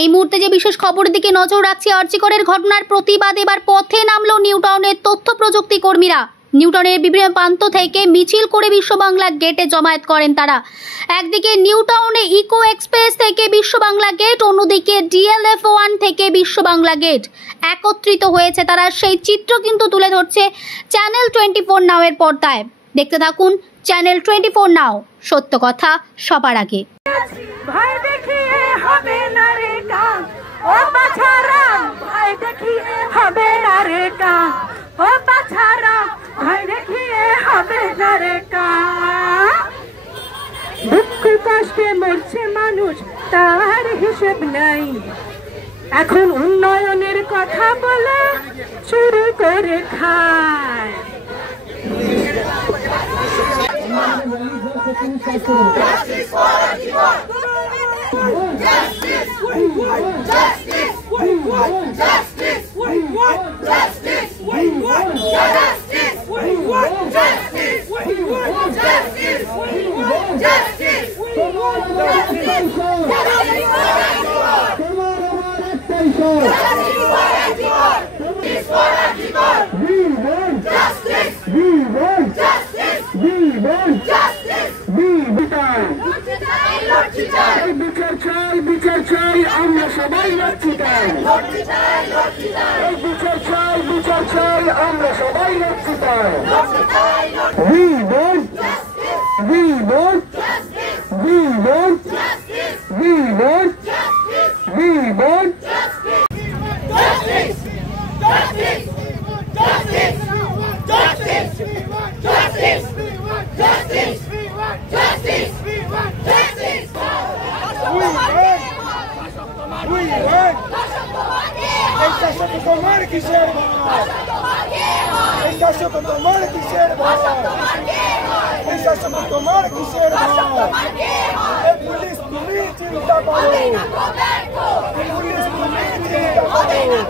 এই মুহূর্তে যে বিশেষ খবরের দিকে নজর রাখছি, আরজিকরের ঘটনার প্রতিবাদে এবার পথে নামলো নিউটাউনের তথ্য প্রযুক্তি কর্মীরা। নিউটাউনের বিভিন্ন প্রান্ত থেকে মিছিল করে বিশ্ব বাংলা গেটে জমায়েত করেন তারা। একদিকে নিউটাউনে ইকো এক্সপ্রেস থেকে বিশ্ব বাংলা গেট, অন্যদিকে DLF 1 থেকে বিশ্ব বাংলা গেট একত্রিত হয়েছে তারা। সেই চিত্র কিন্তু তুলে ধরছে চ্যানেল 24 নাও এর পর্দায়। দেখতে থাকুন চ্যানেল 24 নাও, সত্য কথা সবার আগে। ভয় দেখিয়ে হবে না রে কাম, ও বাছারা ভয় দেখিয়ে হবে না রে কাম, ও বাছারা ভয় দেখিয়ে হবে না রে কাম। দুঃখ কষ্টে মরছে মানুষ, তার হিসেব নাই। এখন উন্নয়নের কথা বলে শুরু করে খায়। Justice for Arjikor! Justice! We want justice! We want justice! We want justice! We want justice! We want justice! We want justice! We want justice! We want justice! Justice for Arjikor! Justice for Arjikor! Justice for Arjikor! We want justice! We want justice! We want justice! বিচার চাই আমরা সবাই লড়তে চাই, বিচার চাই আমরা সবাই লড়তে চাই। We want justice, we want justice, we want justice, we want justice, we want justice, justice, justice, justice, justice, justice, justice, justice, justice. এই শাসক তোমার কিসের ভয়? এই শাসক তোমার কিসের ভয়? এই শাসক তোমার কিসের ভয়? এই পুলিশ তুমি চিন্তা করো, পুলিশ তুমি চিন্তা করো।